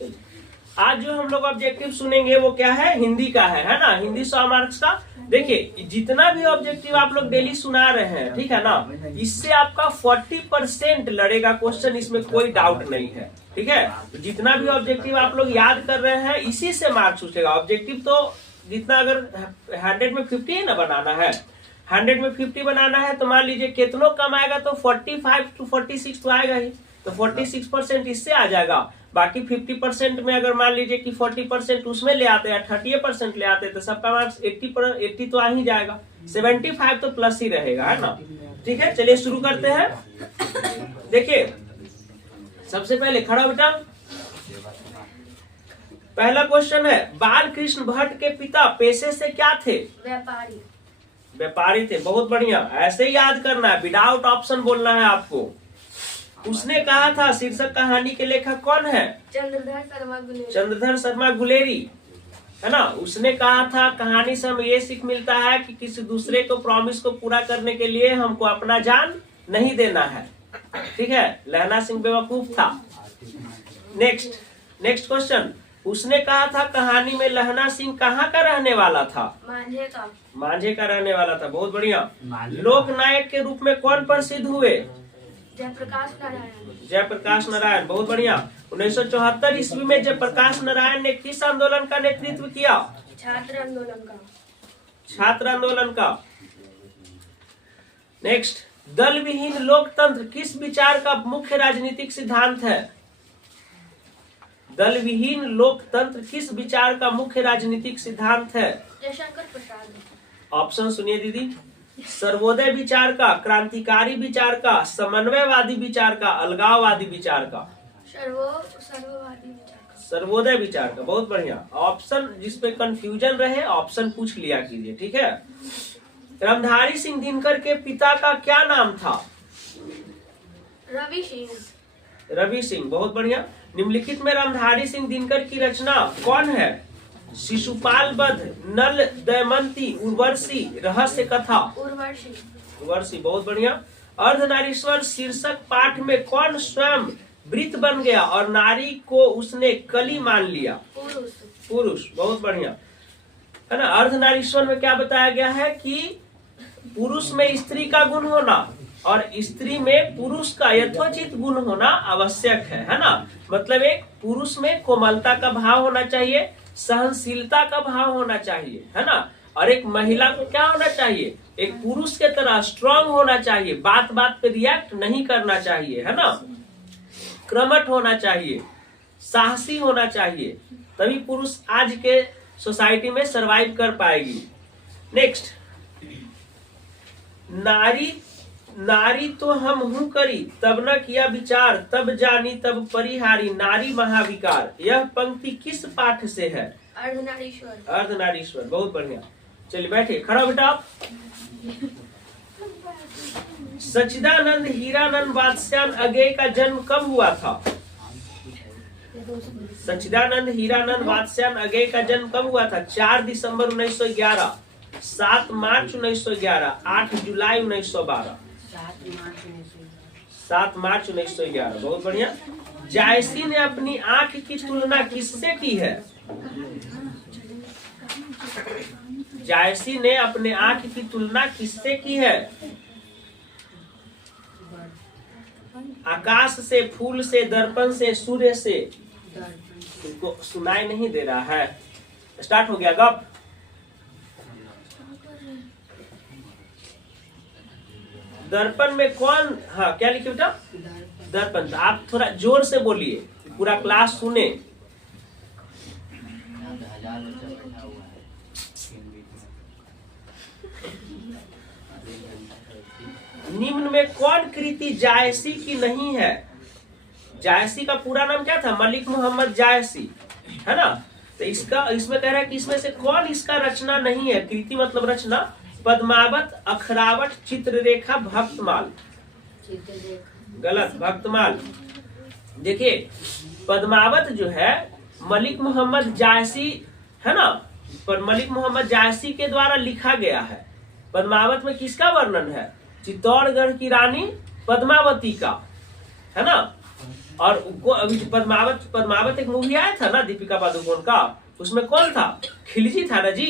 चलिए, आज जो हम लोग ऑब्जेक्टिव सुनेंगे वो क्या है, हिंदी का है ना। हिंदी 100 मार्क्स का। देखिए, जितना भी ऑब्जेक्टिव आप लोग डेली सुना रहे हैं, ठीक है ना, इससे आपका 40% लड़ेगा क्वेश्चन, इसमें कोई डाउट नहीं है। ठीक है, जितना भी ऑब्जेक्टिव आप लोग याद कर रहे हैं, इसी से मार्क्स उठेगा। ऑब्जेक्टिव तो जितना, अगर 100 में 50 ही ना बनाना है, 100 में 50 बनाना है, तो मान लीजिए कितनों कम आएगा, तो 45 to 46 तो आएगा ही, तो 46% इससे आ जाएगा। बाकी 50% में अगर मान लीजिए कि 40% उसमें ले आते हैं, 30% ले आते हैं, तो सबका मार्क्स 80 तो आ ही जाएगा। 75 तो प्लस ही रहेगा, है ना। ठीक है, चलिए शुरू करते हैं। देखिए, सबसे पहले खड़ा बेटा, पहला क्वेश्चन है, बाल कृष्ण भट्ट के पिता पेशे से क्या थे? व्यापारी। व्यापारी थे, बहुत बढ़िया। ऐसे ही याद करना है, विदाउट ऑप्शन बोलना है आपको। उसने कहा था, शीर्षक कहानी के लेखक कौन है? चंद्रधर शर्मा गुलेरी। चंद्रधर शर्मा गुलेरी, है ना। उसने कहा था, कहानी से हमें ये सीख मिलता है कि किसी दूसरे को प्रॉमिस को पूरा करने के लिए हमको अपना जान नहीं देना है। ठीक है, लहना सिंह बेवकूफ था। नेक्स्ट क्वेश्चन, उसने कहा था, कहानी में लहना सिंह कहाँ का रहने वाला था? मांझे का रहने वाला था, बहुत बढ़िया। लोक नायक के रूप में कौन प्रसिद्ध हुए? जयप्रकाश नारायण, बहुत बढ़िया। 1974 ईस्वी में जयप्रकाश नारायण ने किस आंदोलन का नेतृत्व किया? छात्र आंदोलन का। नेक्स्ट, दल विहीन लोकतंत्र किस विचार का मुख्य राजनीतिक सिद्धांत है? दल विहीन लोकतंत्र किस विचार का मुख्य राजनीतिक सिद्धांत है? जयशंकर प्रसाद। ऑप्शन सुनिए दीदी, सर्वोदय विचार का, क्रांतिकारी विचार का, समन्वयवादी विचार का, अलगाववादी विचार का? सर्ववादी विचार का। सर्वोदय विचार का, बहुत बढ़िया। ऑप्शन जिसपे कंफ्यूजन रहे, ऑप्शन पूछ लिया कीजिए। ठीक है, रामधारी सिंह दिनकर के पिता का क्या नाम था? रवि सिंह, बहुत बढ़िया। निम्नलिखित में रामधारी सिंह दिनकर की रचना कौन है? शिशुपाल वध, नल दमयंती, उर्वशी, रहस्य कथा? उर्वशी, बहुत बढ़िया। अर्धनारीश्वर शीर्षक पाठ में कौन स्वयं वृत्त बन गया और नारी को उसने कली मान लिया? पुरुष, बहुत बढ़िया, है ना। अर्धनारीश्वर में क्या बताया गया है कि पुरुष में स्त्री का गुण होना और स्त्री में पुरुष का यथोचित गुण होना आवश्यक है ना। मतलब एक पुरुष में कोमलता का भाव होना चाहिए, सहनशीलता का भाव होना चाहिए, है ना। और एक महिला को क्या होना चाहिए? एक पुरुष के तरह स्ट्रांग होना चाहिए, बात बात पे रिएक्ट नहीं करना चाहिए, है ना। क्रमठ होना चाहिए, साहसी होना चाहिए, तभी पुरुष आज के सोसाइटी में सरवाइव कर पाएगी। नेक्स्ट, नारी तो हम हूँ करी, तब न किया विचार, तब जानी तब परिहारी, नारी महाविकार। यह पंक्ति किस पाठ से है? अर्धनारीश्वर, बहुत बढ़िया। चलिए बैठे, खड़ा बेटा आप। सच्चिदानंद हीरानंद वात्स्यायन अगेय का जन्म कब हुआ था? सच्चिदानंद हीरानंद वात्स्यायन अगेय का जन्म कब हुआ था? 4 दिसंबर 1911, 7 मार्च 1911, 8 जुलाई 1912। 7 मार्च 1911, बहुत बढ़िया। जायसी ने अपनी आंख की तुलना किससे की है? जायसी ने अपने आंख की तुलना किससे की है? आकाश से, फूल से, दर्पण से, सूर्य से। तुमको सुनाई नहीं दे रहा है? स्टार्ट हो गया गप। दर्पण में कौन, हाँ क्या लिखे बेटा? दर्पण। आप थोड़ा जोर से बोलिए, पूरा क्लास सुने। निम्न में कौन कृति जायसी की नहीं है? जायसी का पूरा नाम क्या था? मलिक मोहम्मद जायसी, है ना। तो इसमें कह रहा है कि इसमें से कौन इसका रचना नहीं है? कृति मतलब रचना। पद्मावत, अखरावट, चित्ररेखा, भक्तमाल। गलत, भक्तमाल। देखिए, पद्मावत जो है मलिक मोहम्मद जायसी, है ना, पर मलिक मोहम्मद जायसी के द्वारा लिखा गया है। पद्मावत में किसका वर्णन है? चित्तौड़गढ़ की रानी पद्मावती का, है ना। और उनको अभी पद्मावत पद्मावत एक मूवी आया था ना दीपिका पादुकोण का, उसमें कौन था? खिलजी था ना जी।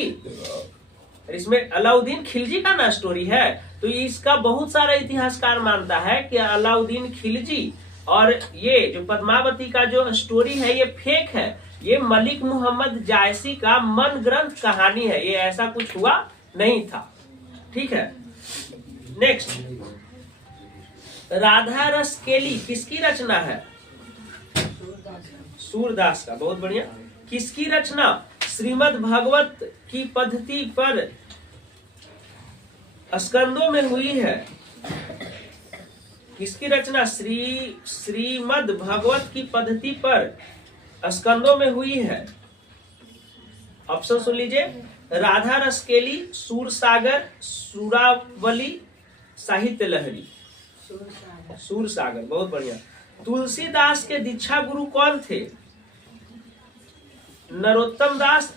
इसमें अलाउद्दीन खिलजी का ना स्टोरी है। तो इसका बहुत सारा इतिहासकार मानता है कि अलाउद्दीन खिलजी और ये जो पद्मावती का जो स्टोरी है ये फेक है, ये मलिक मोहम्मद जायसी का मन ग्रंथ कहानी है, ये ऐसा कुछ हुआ नहीं था। ठीक है, नेक्स्ट, राधा रस केली किसकी रचना है? सूरदास का। बहुत बढ़िया। किसकी रचना श्रीमद् भागवत की पद्धति पर स्कंदों में हुई है? किसकी रचना श्रीमद् भागवत की पद्धति पर स्कंदों में हुई है? ऑप्शन सुन लीजिए, राधा रसकेली, सूरसागर, सुरावली, साहित्य लहरी। सूरसागर। बहुत बढ़िया। तुलसीदास के दीक्षा गुरु कौन थे? नरोत्तम दास,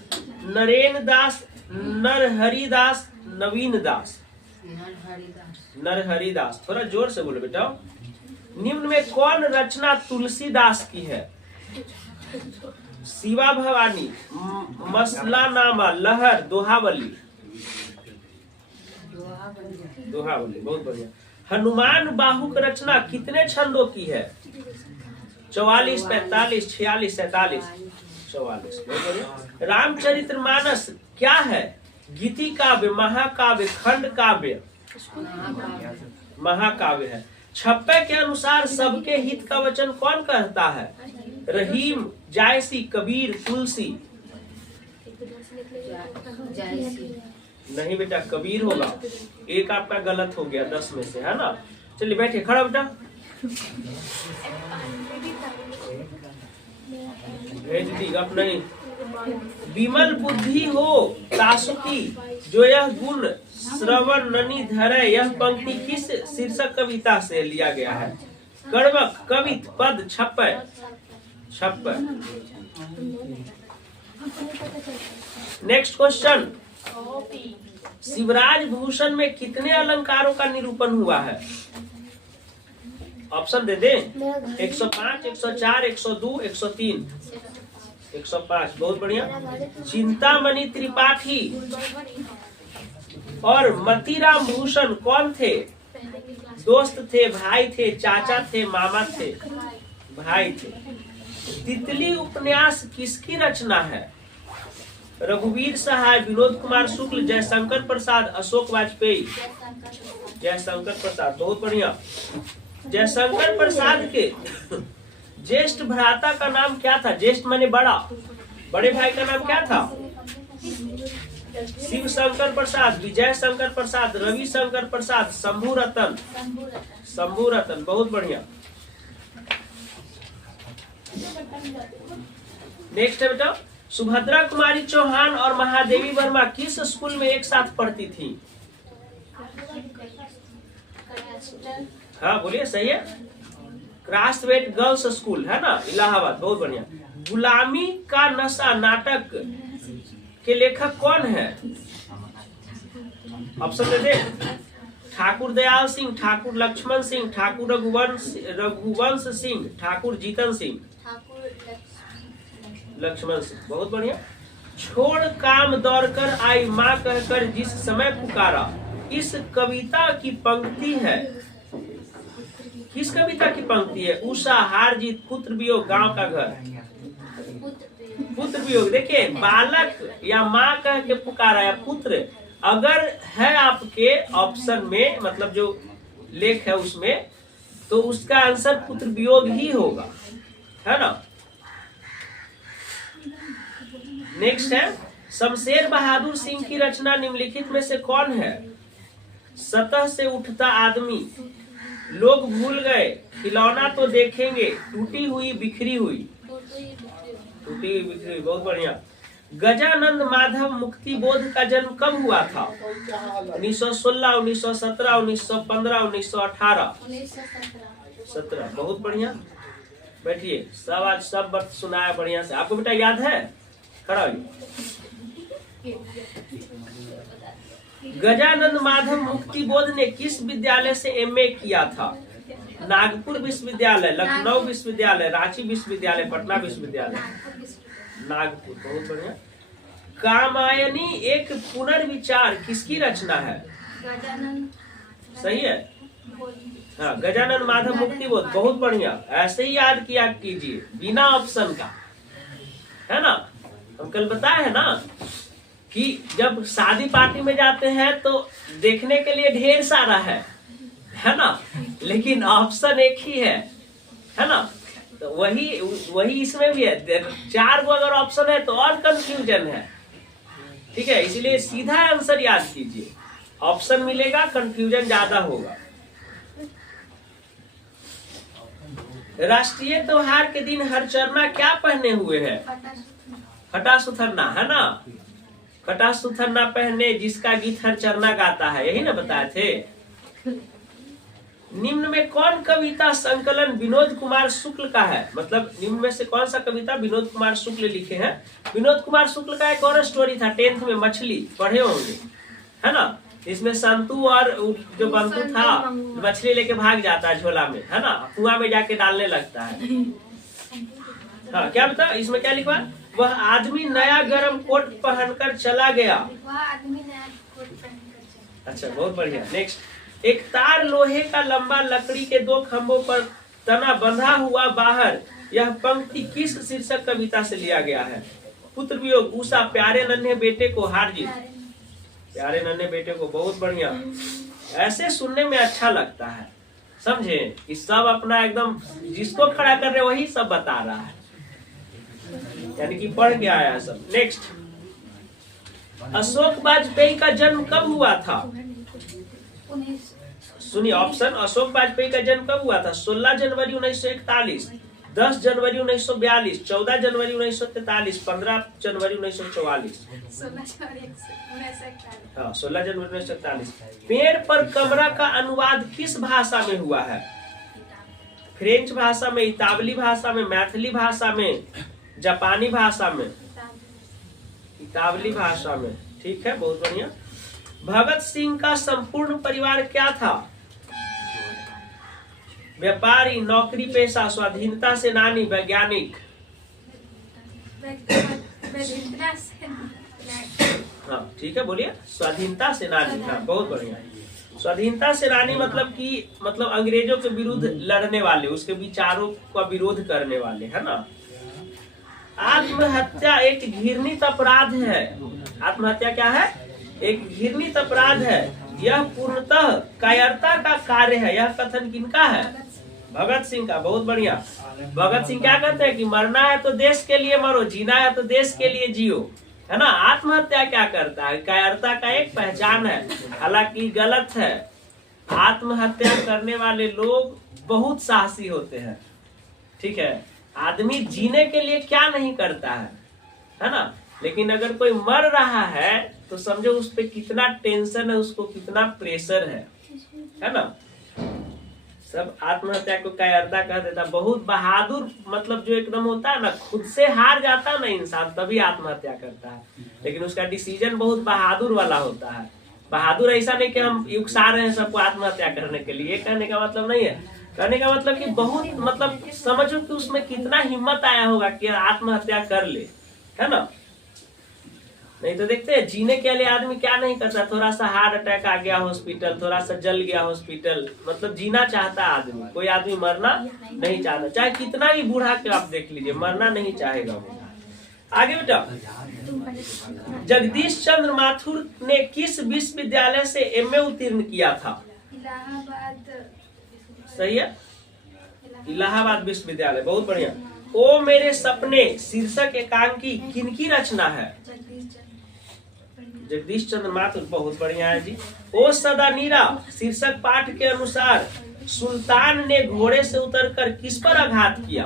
नरेन दास, नरहरि दास, नवीन दास। नरहरि दास। थोड़ा जोर से बोलो बेटा। निम्न में कौन रचना तुलसीदास की है? शिवा भवानी, मसलानामा, लहर, दोहावली। दोहावली। बहुत बढ़िया। हनुमान बाहुक रचना कितने छंदों की है? 44, 45, 46, 47। 44। बहुत बढ़िया। रामचरितमानस क्या है? गीति काव्य, महाकाव्य, खंड काव्य? महाकाव्य है। छप्पे के अनुसार सबके हित का वचन कौन कहता है? रहीम, जायसी, कबीर, तुलसी? नहीं बेटा, कबीर होगा। एक आपका गलत हो गया 10 में से, है ना। चलिए बैठिए, खड़ा बेटा। भेज दी अब नहीं। विमल बुद्धि हो तासुकी, जो यह गुण श्रवण ननी धरे, यह पंक्ति किस शीर्षक कविता से लिया गया है? कर्मक, कवित, पद, छप्पय? छप्पय। नेक्स्ट क्वेश्चन, शिवराज भूषण में कितने अलंकारों का निरूपण हुआ है? ऑप्शन दे दें। 105, 104, 102, 103। 105। बहुत बढ़िया। चिंतामणि त्रिपाठी और मतीराम भूषण कौन थे? दोस्त थे, भाई थे, चाचा थे, मामा थे? भाई थे। तितली उपन्यास किसकी रचना है? रघुवीर सहाय, विनोद कुमार शुक्ल, जयशंकर प्रसाद, अशोक वाजपेयी? जयशंकर प्रसाद। बहुत बढ़िया। जयशंकर प्रसाद के ज्येष्ठ भ्राता का नाम क्या था? ज्येष्ठ माने बड़ा, बड़े भाई का नाम क्या था? शिव शंकर प्रसाद, विजय शंकर प्रसाद, रवि शंकर प्रसाद, शंभू रतन? शंभू रतन। बहुत बढ़िया। नेक्स्ट है बेटा, सुभद्रा कुमारी चौहान और महादेवी वर्मा किस स्कूल में एक साथ पढ़ती थी? हाँ बोलिए, सही है। क्रासवेट गर्ल्स स्कूल, है ना, इलाहाबाद। बहुत बढ़िया। गुलामी का नशा नाटक के लेखक कौन है? ऑप्शन दे दे। ठाकुर दयाल सिंह, ठाकुर लक्ष्मण सिंह, ठाकुर रघुवंश सिंह, ठाकुर जीतन सिंह? लक्ष्मण सिंह। बहुत बढ़िया। छोड़ काम दौड़ कर आई माँ कहकर जिस समय पुकारा, इस कविता की पंक्ति है? किस कविता की पंक्ति है? उषा, हार जीत, पुत्र वियोग, गांव का घर? पुत्र वियोग। देखिए, बालक या माँ कह के पुकारा या पुत्र अगर है आपके ऑप्शन में, मतलब जो लेख है उसमें, तो उसका आंसर पुत्र वियोग ही होगा, है ना। नेक्स्ट है, शमशेर बहादुर सिंह की रचना निम्नलिखित में से कौन है? सतह से उठता आदमी, लोग भूल गए, खिलौना तो देखेंगे, टूटी हुई बिखरी हुई? टूटी हुई बिखरी हुई। बहुत बढ़िया। गजानंद माधव मुक्ति बोध का जन्म कब हुआ था? 1916, 1917, 1915, 1918? 17। बहुत बढ़िया। बैठिए, सब आज सब बात सुनाया बढ़िया से। आपको बेटा याद है? खड़ा होइए। गजानंद माधव मुक्ति बोध ने किस विद्यालय से एमए किया था? नागपुर विश्वविद्यालय, लखनऊ विश्वविद्यालय, रांची विश्वविद्यालय, पटना विश्वविद्यालय, नागपुर। बहुत बढ़िया। कामायनी एक पुनर्विचार किसकी रचना है? गजानन। सही है। हाँ, गजानन माधव मुक्तिबोध। बहुत बढ़िया, ऐसे ही याद किया कीजिए बिना ऑप्शन का, है ना। हम कल बताए है ना कि जब शादी पार्टी में जाते हैं तो देखने के लिए ढेर सारा है ना, लेकिन ऑप्शन एक ही है ना। तो वही इसमें भी है। 4 गो अगर ऑप्शन है तो और कंफ्यूजन है, ठीक है। इसलिए सीधा आंसर याद कीजिए, ऑप्शन मिलेगा कंफ्यूजन ज्यादा होगा। राष्ट्रीय त्योहार के दिन हरचरना क्या पहने हुए है? फटा सुथरना, है ना। फटा सुथरना पहने जिसका गीत हरचरना गाता है, यही ना बताए थे। निम्न में कौन कविता संकलन विनोद कुमार शुक्ल का है? मतलब निम्न में से कौन सा कविता विनोद कुमार शुक्ल लिखे हैं? विनोद कुमार शुक्ल का एक और स्टोरी था 10th में, मछली, पढ़े होंगे, है ना। इसमें संतू और जो बंतु था मछली लेके भाग जाता है झोला में, है ना, कुआं में जाके डालने लगता है। हाँ, क्या बता इसमें क्या लिखा? वह आदमी नया गरम कोट पहनकर चला गया। वह आदमी नया कोट पहनकर चला। अच्छा, बहुत बढ़िया। नेक्स्ट, एक तार लोहे का लंबा लकड़ी के 2 खंभों पर तना बंधा हुआ बाहर। यह पंक्ति किस शीर्षक कविता से लिया गया है? पुत्र वियोग, उषा, प्यारे नन्हे बेटे को, हार जीत, प्यारे नन्हे बेटे को। बहुत बढ़िया। ऐसे सुनने में अच्छा लगता है, समझे कि सब अपना एकदम जिसको खड़ा कर रहे वही सब बता रहा है, यानी कि पढ़ के आया है सब। नेक्स्ट, अशोक वाजपेयी का जन्म कब हुआ था? सुनिए ऑप्शन। अशोक वाजपेयी का जन्म कब हुआ था? 16 जनवरी 1941, 10 जनवरी 1942, 14 जनवरी 1943, 15 जनवरी 1944। 16 जनवरी 1941। पेड़ पर कमरा का अनुवाद किस भाषा में हुआ है? फ्रेंच भाषा में, इतावली भाषा में, मैथिली भाषा में, जापानी भाषा में? इतावली भाषा में, ठीक है, बहुत बढ़िया। भगत सिंह का संपूर्ण परिवार क्या था? व्यापारी, नौकरी पेशा, स्वाधीनता सेनानी, वैज्ञानिक? हाँ, ठीक है, बोलिए। स्वाधीनता सेनानी। हाँ, बहुत बढ़िया। स्वाधीनता सेनानी मतलब अंग्रेजों के विरुद्ध लड़ने वाले, उसके विचारों का विरोध करने वाले, है ना। आत्महत्या एक घृणित अपराध है। आत्महत्या क्या है? एक घृणित अपराध है। यह पूर्णतः कायरता का कार्य है। यह कथन किनका है? भगत सिंह का। बहुत बढ़िया। भगत सिंह क्या कहते हैं कि मरना है तो देश के लिए मरो, जीना है तो देश के लिए जियो, है ना। आत्महत्या क्या करता है? कायरता का एक पहचान है, हालांकि गलत है। आत्महत्या करने वाले लोग बहुत साहसी होते हैं, ठीक है। आदमी जीने के लिए क्या नहीं करता है ना। लेकिन अगर कोई मर रहा है तो समझो उस पे कितना टेंशन है, उसको कितना प्रेशर है ना। सब आत्महत्या को कायरता कह देता। बहुत बहादुर मतलब जो एकदम होता है ना, खुद से हार जाता है ना इंसान, तभी आत्महत्या करता है। लेकिन उसका डिसीजन बहुत बहादुर वाला होता है। बहादुर ऐसा नहीं कि हम उकसा रहे हैं सबको आत्महत्या करने के लिए, कहने का मतलब नहीं है। कहने का मतलब कि बहुत समझो कि उसमें कितना हिम्मत आया होगा कि आत्महत्या कर ले, है ना। नहीं तो देखते हैं जीने के लिए आदमी क्या नहीं करता, थोड़ा सा हार्ट अटैक आ गया हॉस्पिटल, थोड़ा सा जल गया हॉस्पिटल, मतलब जीना चाहता है आदमी। कोई आदमी मरना नहीं चाहता, चाहे कितना भी बूढ़ा के आप देख लीजिए, मरना नहीं चाहेगा वो। आगे बेटा, जगदीश चंद्र माथुर ने किस विश्वविद्यालय से एमए उत्तीर्ण किया था? इलाहाबाद। सही है, इलाहाबाद विश्वविद्यालय। बहुत बढ़िया। ओ मेरे सपने शीर्षक एकांकी किनकी रचना है? जगदीश चंद्र माथुर। बहुत बढ़िया है जी। ओ सदा नीरा शीर्षक पाठ के अनुसार सुल्तान ने घोड़े से उतरकर किस पर आघात किया?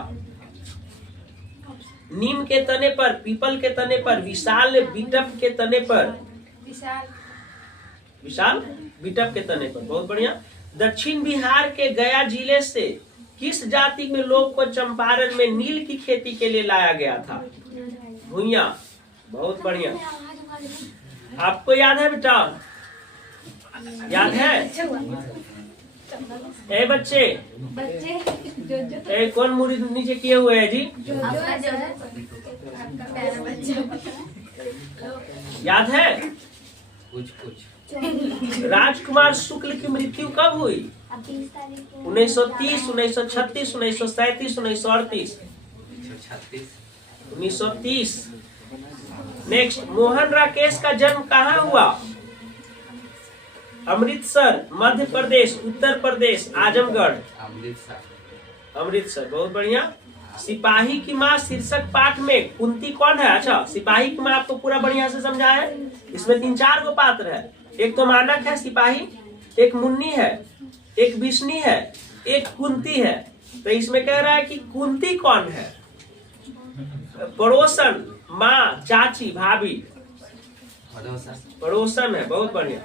नीम के तने पर, पीपल के तने पर, विशाल बिटप के तने पर? विशाल बिटप के तने पर। बहुत बढ़िया। दक्षिण बिहार के गया जिले से किस जाति के लोग को चंपारण में नील की खेती के लिए लाया गया था? भुइया। बहुत बढ़िया। आपको याद है बेटा? याद है? ए बच्चे, बच्चे जो ए कौन मुड़ी नीचे किए हुए है जी? आपका जो है आपका प्यारा बच्चा याद है? कुछ कुछ राजकुमार शुक्ल की मृत्यु कब हुई? 1930, 1936, 1937, 1938। 1930। नेक्स्ट, मोहन राकेश का जन्म कहाँ हुआ? अमृतसर, मध्य प्रदेश, उत्तर प्रदेश, आजमगढ़। अमृतसर, बहुत बढ़िया। सिपाही की माँ शीर्षक पाठ में कुंती कौन है? अच्छा, सिपाही की माँ आपको पूरा बढ़िया से समझा है। इसमें 3-4 गो पात्र है। एक तो मानक है सिपाही, एक मुन्नी है, एक विष्णु है, एक कुंती है। तो इसमें कह रहा है कि कुंती कौन है? पड़ोसन, माँ, चाची, भाभी। पड़ोसन है, बहुत बढ़िया।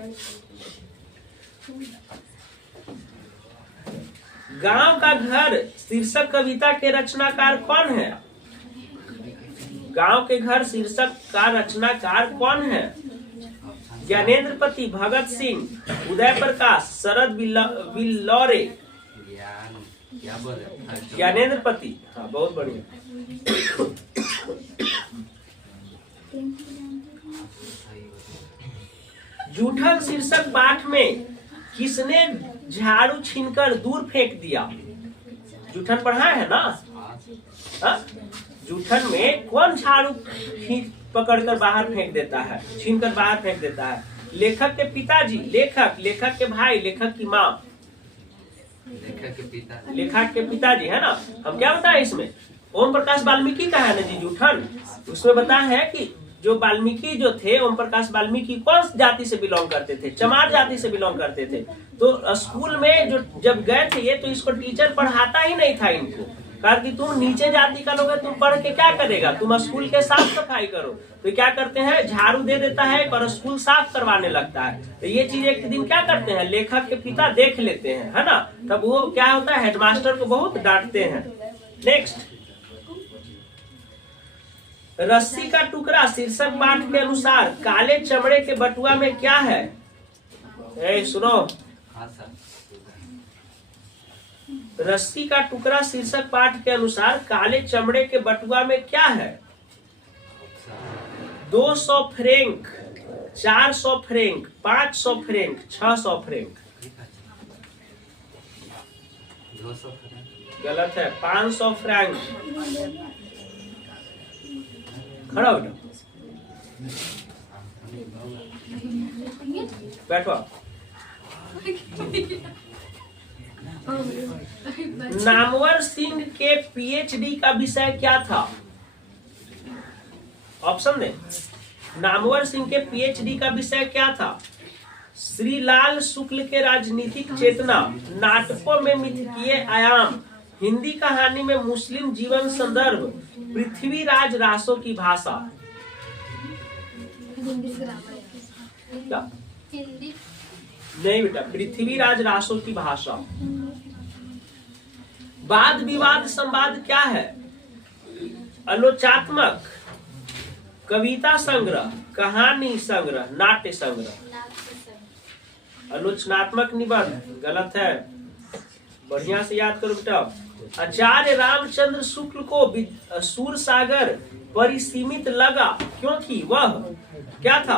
गांव का घर शीर्षक कविता के रचनाकार कौन है? गांव के घर शीर्षक का रचनाकार कौन है? ज्ञानेन्द्रपति, भगत सिंह, उदय प्रकाश, शरद बिल्लौरे। ज्ञानेन्द्रपति, हाँ बहुत बढ़िया। जूठन शीर्षक पाठ में किसने झाड़ू छीनकर दूर फेंक दिया? जूठन पढ़ा है ना? जूठन में कौन झाड़ू पकड़कर बाहर फेंक देता है, छीनकर बाहर फेंक देता है? लेखक के पिताजी, लेखक के भाई, लेखक की माँ। लेखक के पिताजी है ना। हम क्या बताए इसमें? ओम प्रकाश वाल्मीकि का है ना जी जूठन। उसमें बताया है कि जो वाल्मीकि जो थे, ओम प्रकाश वाल्मीकि कौन जाति से बिलोंग करते थे? चमार जाति से बिलोंग करते थे। तो स्कूल में जो जब गए थे ये, तो इसको टीचर पढ़ाता ही नहीं था इनको। कहा कि तुम नीचे जाति का लोग है, तुम पढ़ के क्या करेगा? तुम स्कूल के साफ सफाई करो। तो क्या करते हैं, झाड़ू दे देता है और स्कूल साफ करवाने लगता है। तो ये चीज एक दिन क्या करते हैं, लेखक के पिता देख लेते हैं, है ना। तब वो क्या होता है, हेडमास्टर को बहुत डांटते हैं। नेक्स्ट, रस्सी का टुकड़ा शीर्षक पाठ के अनुसार काले चमड़े के बटुआ में क्या है? सुनो, रस्सी का टुकड़ा शीर्षक पाठ के अनुसार काले चमड़े के बटुआ में क्या है? 200 फ्रैंक, 400 फ्रैंक, 500 फ्रैंक, 600 फ्रैंक। गलत है, 500 फ्रैंक। खड़ा हो जाओ, बैठो। नामवर सिंह के पीएचडी का विषय क्या था? ऑप्शन दे। नामवर सिंह के पीएचडी का विषय क्या था? श्रीलाल शुक्ल के राजनीतिक चेतना, नाटकों में मिथकीय आयाम, हिंदी कहानी में मुस्लिम जीवन संदर्भ, पृथ्वीराज रासो की भाषा। क्या? हिंदी नहीं बेटा, पृथ्वीराज रासो की भाषा। वाद विवाद संवाद क्या है? आलोचनात्मक, कविता संग्रह, कहानी संग्रह, नाट्य संग्रह। आलोचनात्मक निबंध गलत है, बढ़िया से याद करो बेटा। आचार्य रामचंद्र शुक्ल को सूरसागर परिसीमित लगा क्योंकि वह क्या था?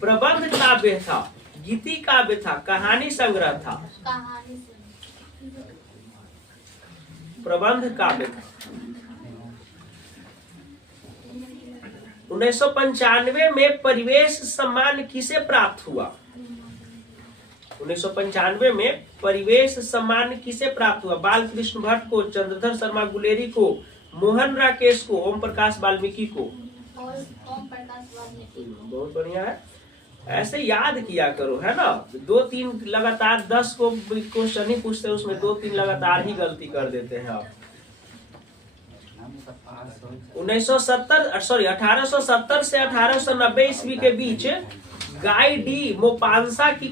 प्रबंध काव्य था, गीति काव्य था, कहानी संग्रह था? प्रबंध काव्य था। 1995 में परिवेश सम्मान किसे प्राप्त हुआ? 1995 में परिवेश सम्मान किसे प्राप्त हुआ? बालकृष्ण भट्ट को, चंद्रधर शर्मा गुलेरी को, मोहन राकेश को, ओम प्रकाश वाल्मीकि को? ओम प्रकाश वाल्मीकि। बहुत बढ़िया है, ऐसे याद किया करो, है ना। 2-3 लगातार 10 को क्वेश्चन ही पूछते हैं, उसमें 2-3 लगातार ही गलती कर देते हैं आप। 1870 से 1890 ईस्वी के बीच गाई डी मोपांसा की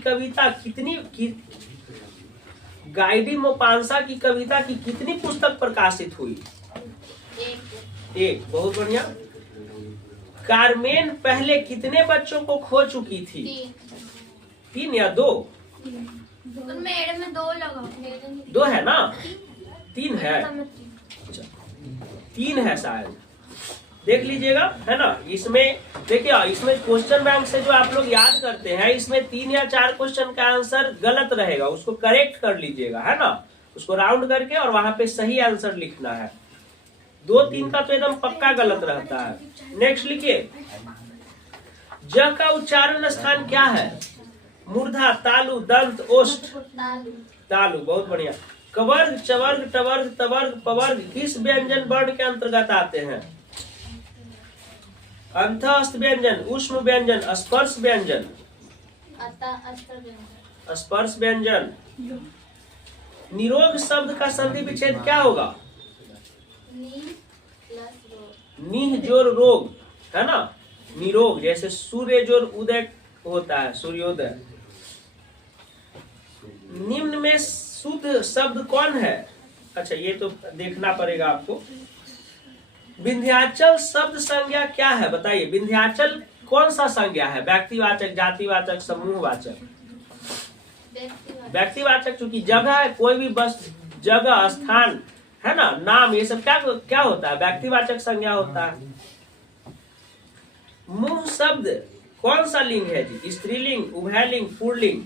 कविता कितनी पुस्तक प्रकाशित हुई? एक। बहुत बढ़िया। कारमेन पहले कितने बच्चों को खो चुकी थी? 3 या 2? मेरे में 2 लगा, मेरे में 2 है ना, 3 है, तीन। 3 है शायद, देख लीजिएगा, है ना। इसमें देखिए, इसमें क्वेश्चन बैंक से जो आप लोग याद करते हैं, इसमें 3 या 4 क्वेश्चन का आंसर गलत रहेगा, उसको करेक्ट कर लीजिएगा, है ना। उसको राउंड करके और वहां पे सही आंसर लिखना है। 2-3 का तो एकदम पक्का गलत रहता है। नेक्स्ट लिखिए, ज का उच्चारण स्थान क्या है? मूर्धा, तालु, दंत, ओष्ठ। तालु, बहुत बढ़िया। कवर्ग, चवर्ग, टवर्ग, तवर्ग, पवर्ग किस व्यंजन वर्ण के अंतर्गत आते हैं? अंतःस्थ व्यंजन, ऊष्म व्यंजन, स्पर्श व्यंजन। स्पर्श व्यंजन। निरोग शब्द का संधि विच्छेद क्या होगा? निह जोर रोग, है ना। निरोग, जैसे सूर्य जोर उदय होता है, सूर्योदय। निम्न में शुद्ध शब्द कौन है? अच्छा, ये तो देखना पड़ेगा आपको। विंध्याचल शब्द संज्ञा क्या है? बताइए, विंध्याचल कौन सा संज्ञा है? व्यक्तिवाचक, जातिवाचक, समूहवाचक? व्यक्तिवाचक, चूंकि जगह है, कोई भी बस जगह, स्थान, है ना, नाम, ये सब क्या होता है? व्यक्तिवाचक संज्ञा होता है। मुंह शब्द कौन सा लिंग है जी? स्त्रीलिंग, उभयलिंग, पुल्लिंग?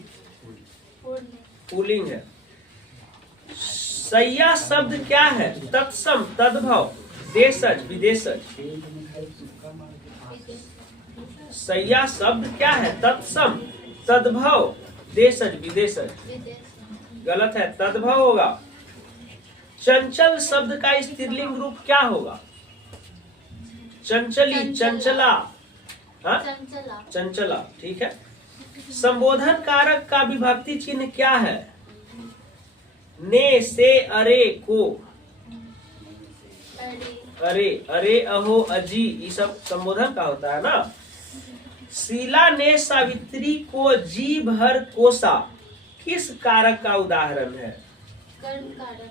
पुल्लिंग है। सैया शब्द क्या है? तत्सम, तद्भव, देशज, विदेशज? सैया शब्द क्या है? तत्सम, तद्भव, देशज, विदेशज? गलत है, तद्भव होगा। चंचल शब्द का स्त्रीलिंग रूप क्या होगा? चंचली, चंचला, हाँ, चंचला, ठीक है। संबोधन कारक का विभक्ति चिन्ह क्या है? ने, से, अरे, को? अरे, अरे, अहो, अजी, ये सब संबोधन का होता है ना। शीला ने सावित्री को जी भर कोसा किस कारक का उदाहरण है? कर्म कारक।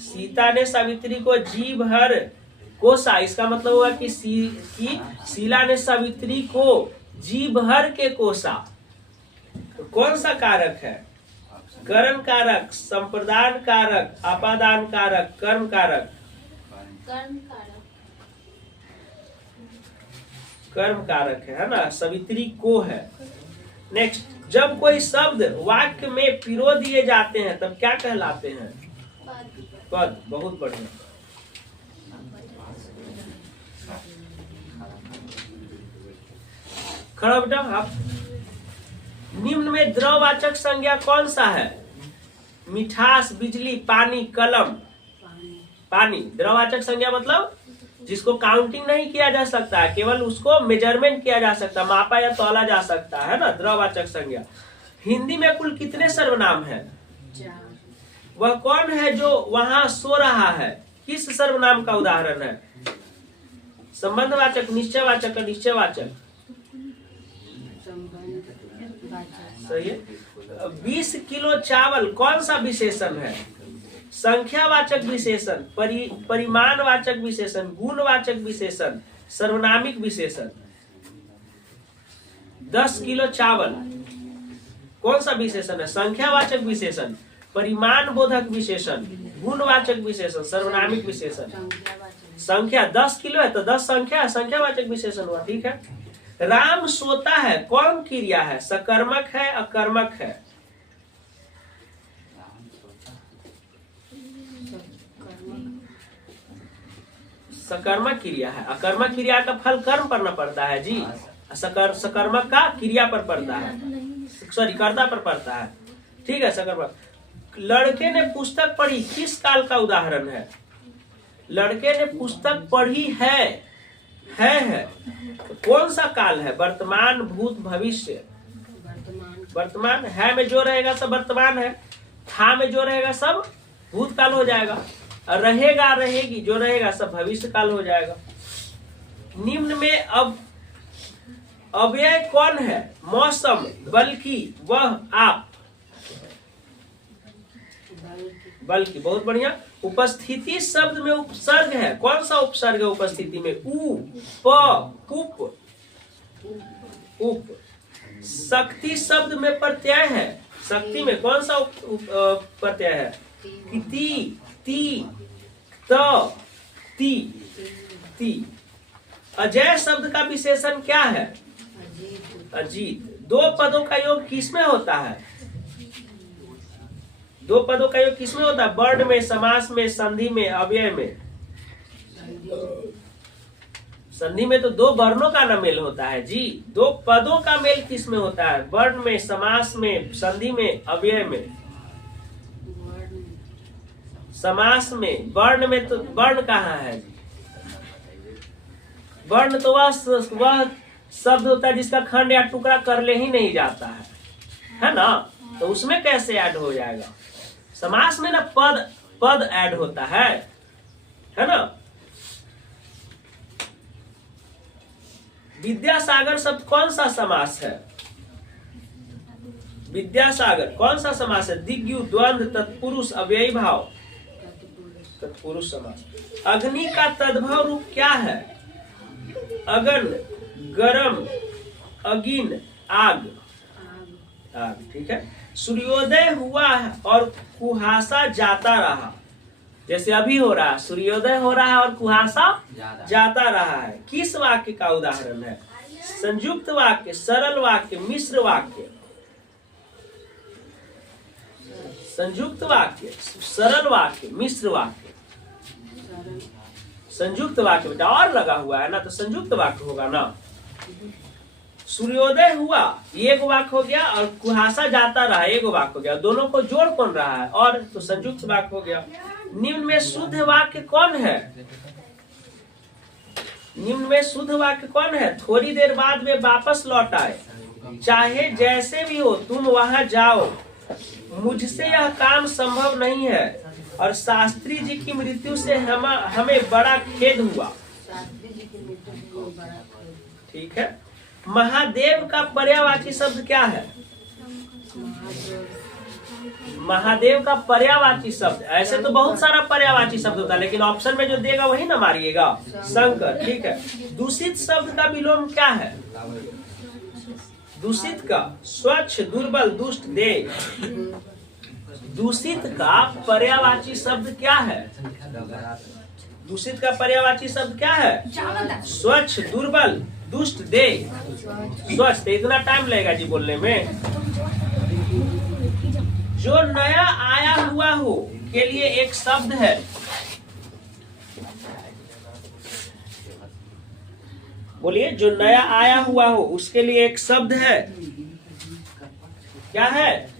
सीता ने सावित्री को जी भर कोसा, इसका मतलब हुआ कि शीला ने सावित्री को जी भर के कोसा। तो कौन सा कारक है? करण कारक, संप्रदान कारक, आपादान कारक, कर्म कारक? कर्म कारक। कर्म कारक है ना, सावित्री को है। नेक्स्ट, जब कोई शब्द वाक्य में पिरो दिए जाते हैं तब क्या कहलाते हैं? पद। बहुत बढ़िया। खड़ा बेटा आप। निम्न में द्रववाचक संज्ञा कौन सा है? मिठास, बिजली, पानी, कलम? पानी। द्रववाचक संज्ञा मतलब जिसको काउंटिंग नहीं किया जा सकता है, केवल उसको मेजरमेंट किया जा सकता है, मापा या तौला जा सकता है ना, द्रववाचक संज्ञा। हिंदी में कुल कितने सर्वनाम हैं? वह कौन है जो वहां सो रहा है? किस सर्वनाम का उदाहरण है? संबंधवाचक, निश्चयवाचक, अनिश्चयवाचक? सही है। 20 किलो चावल कौन सा विशेषण है? संख्यावाचक विशेषण, परिमाणवाचक विशेषण, गुणवाचक विशेषण, सर्वनामिक विशेषण? 10 किलो चावल कौन सा विशेषण है? संख्यावाचक विशेषण, परिमाण बोधक विशेषण, गुणवाचक विशेषण, सर्वनामिक विशेषण? संख्या 10 किलो है तो 10 संख्या, संख्यावाचक विशेषण हुआ, ठीक है। राम सोता है कौन क्रिया है? सकर्मक है, अकर्मक है? सकर्मक क्रिया है। अकर्मक क्रिया का फल कर्म पर न पड़ता है जी, सकर्मक का क्रिया पर पड़ता है, सॉरी कर्ता पर पड़ता है, ठीक है। सकर्मक। लड़के ने पुस्तक पढ़ी किस काल का उदाहरण है? लड़के ने पुस्तक पढ़ी है तो कौन सा काल है? वर्तमान, भूत, भविष्य? वर्तमान। है में जो रहेगा सब वर्तमान है, था में जो रहेगा सब भूतकाल हो जाएगा, और रहेगा, रहेगी, जो रहेगा सब भविष्य काल हो जाएगा। निम्न में अब अव्यय कौन है? मौसम, बल्कि, वह, आप? बल्कि। बहुत बढ़िया। उपस्थिति शब्द में उपसर्ग है, कौन सा उपसर्ग है उपस्थिति में? उ, प, उप, उप। शक्ति शब्द में प्रत्यय है। शक्ति में कौन सा प्रत्यय है? ती, ती, त, ती, ती। अजय शब्द का विशेषण क्या है? अजीत। दो पदों का योग किसमें होता है? दो पदों का योग किसमें होता है? वर्ण में, समास में, संधि में, अव्यय में। संधि में तो दो वर्णों का न मेल होता है जी। दो पदों का मेल किसमें होता है? वर्ण में, समास में, संधि में, अव्यय में। समास में, वर्ण में तो वर्ण कहाँ है जी? वर्ण तो वह शब्द होता है जिसका खंड या टुकड़ा कर ले ही नहीं जाता है ना? तो उसमें कैसे ऐड हो जाएगा? समास में ना पद ऐड होता है ना? विद्यासागर शब्द कौन सा समास है? विद्यासागर कौन सा समास है? दिग्यु, द्वंद्व, तत्पुरुष, अव्ययी भाव। तत्पुरुष समास। अग्नि का तद्भव रूप क्या है? अगन, गरम, अगिन, आग। आग, ठीक है। सूर्योदय हुआ और कुहासा जाता रहा। जैसे अभी हो रहा है, सूर्योदय हो रहा है और कुहासा जाता रहा है। किस वाक्य का उदाहरण है? संयुक्त वाक्य, सरल वाक्य, मिश्र वाक्य। संयुक्त वाक्य, सरल वाक्य, मिश्र वाक्य। संयुक्त वाक्य बेटा और लगा हुआ है ना, तो संयुक्त वाक्य होगा ना। सूर्योदय हुआ एक वाक्य हो गया और कुहासा जाता रहा एक वाक्य हो गया। दोनों को जोड़ कौन रहा है? और तो संयुक्त वाक्य हो गया। निम्न में शुद्ध वाक्य कौन है? निम्न में शुद्ध वाक्य कौन है? थोड़ी देर बाद वे वापस लौट आए। चाहे जैसे भी हो तुम वहां जाओ, मुझसे यह काम संभव नहीं है और शास्त्री जी की मृत्यु से हमें बड़ा खेद हुआ। ठीक है। महादेव का पर्यायवाची शब्द क्या है? महादेव का पर्यायवाची शब्द, ऐसे तो बहुत सारा पर्यायवाची शब्द होता है, लेकिन ऑप्शन में जो देगा वही ना मारिएगा। शंकर, ठीक है। दूषित शब्द का विलोम क्या है? दूषित का स्वच्छ, दुर्बल, दुष्ट, देय। दूषित का पर्यायवाची शब्द क्या है? दूषित का पर्यायवाची शब्द क्या है? स्वच्छ, दुर्बल, दुष्ट, देय। स्वच्छ, इतना टाइम लगेगा जी बोलने में। जो नया आया हुआ हो के लिए एक शब्द है। बोलिए, जो नया आया हुआ हो उसके लिए एक शब्द है। क्या है?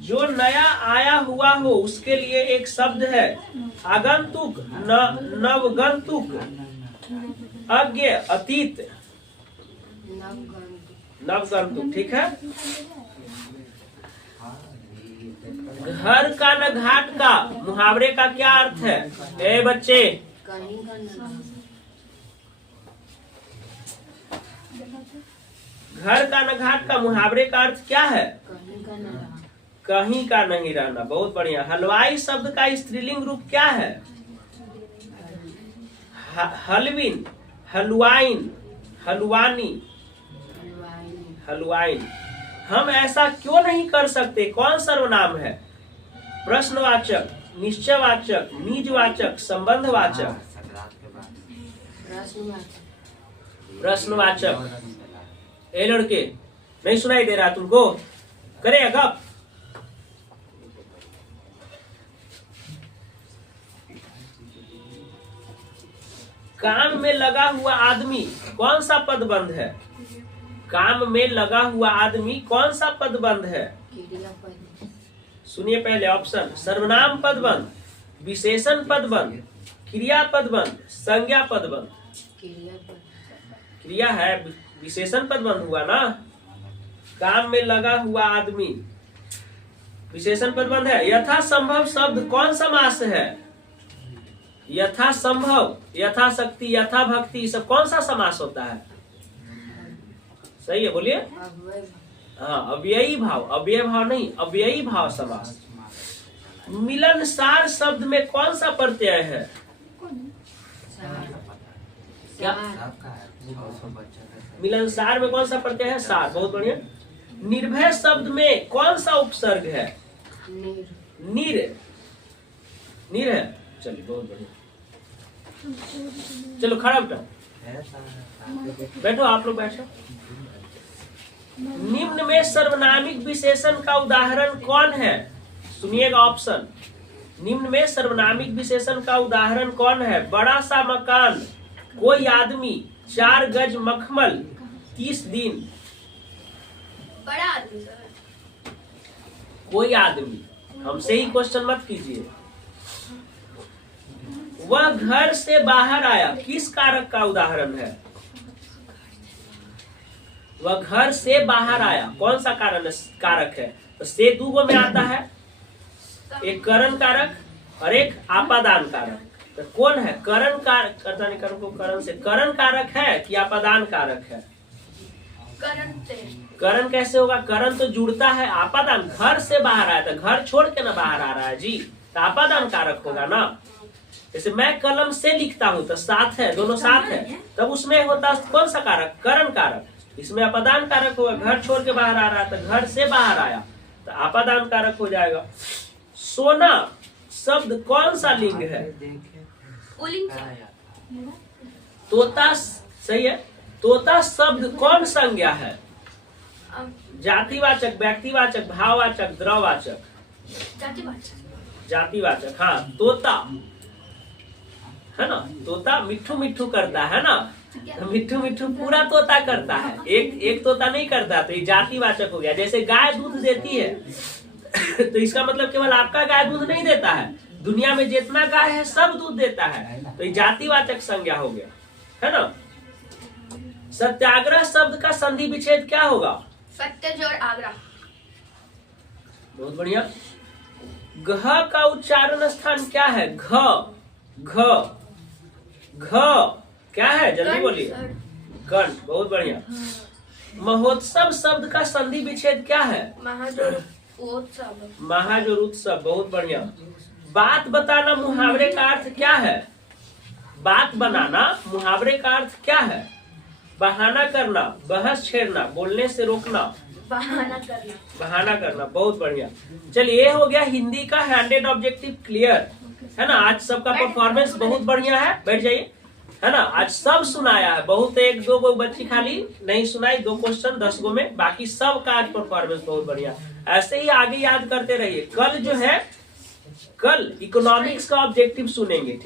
जो नया आया हुआ हो उसके लिए एक शब्द है। आगंतुक, नवगंतुक, अज्ञ, अतीत, नवगंतुक, ठीक है। घर का न घाट का मुहावरे का क्या अर्थ है? ए बच्चे, घर का न घाट का मुहावरे का अर्थ क्या है? कहीं का नहीं रहना। बहुत बढ़िया। हलवाई शब्द का स्त्रीलिंग रूप क्या है? हलविन, हलवाइन, हलवानी, हलवाइन। हम ऐसा क्यों नहीं कर सकते कौन सर्वनाम है? प्रश्नवाचक, निश्चयवाचक, निजवाचक, संबंधवाचक। प्रश्नवाचक। ए लड़के, नहीं सुनाई दे रहा तुमको? करे गप। काम में लगा हुआ आदमी कौन सा पदबंध है? काम में लगा हुआ आदमी कौन सा पदबंध है? सुनिए पहले ऑप्शन। सर्वनाम पदबंध, विशेषण पदबंध, क्रिया पदबंध, संज्ञा पदबंध। क्रिया है, विशेषण पदबंध हुआ ना। काम में लगा हुआ आदमी विशेषण पदबंध है। यथासंभव शब्द कौन समास है? यथासंभव, यथाशक्ति, यथा भक्ति, सब कौन सा समास होता है? सही है, बोलिए। हाँ, अव्ययी भाव, अव्यय भाव नहीं, अव्ययी भाव समास। मिलनसार शब्द में कौन सा प्रत्यय है? क्या? मिलनसार में कौन सा प्रत्यय है? सार। बहुत बढ़िया। निर्भय शब्द में कौन सा उपसर्ग है? नीर। नीर है। चलिए बहुत बढ़िया। चलो खड़ा बैठो, बैठो आप लोग बैठो। निम्न में सर्वनामिक विशेषण का उदाहरण कौन है? सुनिएगा ऑप्शन। निम्न में सर्वनामिक विशेषण का उदाहरण कौन है? बड़ा सा मकान, कोई आदमी, 4 गज मखमल, 30 दिन। बड़ा आदमी सर। कोई आदमी, हमसे ही क्वेश्चन मत कीजिए। वह घर से बाहर आया, किस कारक का उदाहरण है? वह घर से बाहर आया, कौन सा कारक है? तो से दूगो में आता है, एक करण कारक और एक आपादान कारक। तो कौन है करण कारक? करण से करण कारक है कि आपादान कारक है? करण से। करण कैसे होगा? करण तो जुड़ता है, आपादान। घर से बाहर आया तो घर छोड़ के ना बाहर आ रहा है जी, तो आपादान कारक होगा ना। जैसे मैं कलम से लिखता हूँ तो साथ है, दोनों साथ है, तब उसमें होता कौन सा कारक? करण कारक। इसमें आपादान कारक होगा। घर छोड़ के बाहर आ रहा है तो घर से बाहर आया तो आपादान कारक हो जाएगा। सोना शब्द कौन सा लिंग है? पुल्लिंग। तोता सही है। तोता शब्द कौन संज्ञा है? जातिवाचक, व्यक्तिवाचक, भाववाचक, द्रववाचक? जातिवाचक। हाँ, तोता है ना। तोता मिट्ठू मिट्ठू करता है ना, मिट्ठू मिट्ठू पूरा तोता करता है, एक तोता नहीं करता, तो ये जातिवाचक हो गया। जैसे गाय दूध देती है तो इसका मतलब केवल आपका गाय दूध नहीं देता है, दुनिया में जितना गाय है सब दूध देता है, तो ये जातिवाचक संज्ञा हो गया, है ना। सत्याग्रह शब्द का संधि विच्छेद क्या होगा? सत्य जोड़ आग्रह। बहुत बढ़िया। घ का उच्चारण स्थान क्या है? घ। घ घ क्या है? जल्दी बोलिए। कंठ। बहुत बढ़िया। महोत्सव शब्द का संधि विच्छेद क्या है? महाजोड़ उत्सव। महाजोड़ उत्सव। बहुत बढ़िया। बात बताना मुहावरे का अर्थ क्या है? बात बनाना मुहावरे का अर्थ क्या है? बहाना करना, बहस छेड़ना, बोलने से रोकना, बहाना करना। बहाना करना। बहुत बढ़िया। चलिए ये हो गया हिंदी का हैंडेड ऑब्जेक्टिव क्लियर, है ना। आज सबका परफॉर्मेंस बहुत बढ़िया है, बैठ जाइए, है ना। आज सब सुनाया है, बहुत एक दो गो बच्ची खाली नहीं सुनाई, 2 क्वेश्चन 10 गो में, बाकी सब का आज परफॉर्मेंस बहुत बढ़िया। ऐसे ही आगे याद करते रहिए। कल जो है, कल इकोनॉमिक्स का ऑब्जेक्टिव सुनेंगे, ठीक।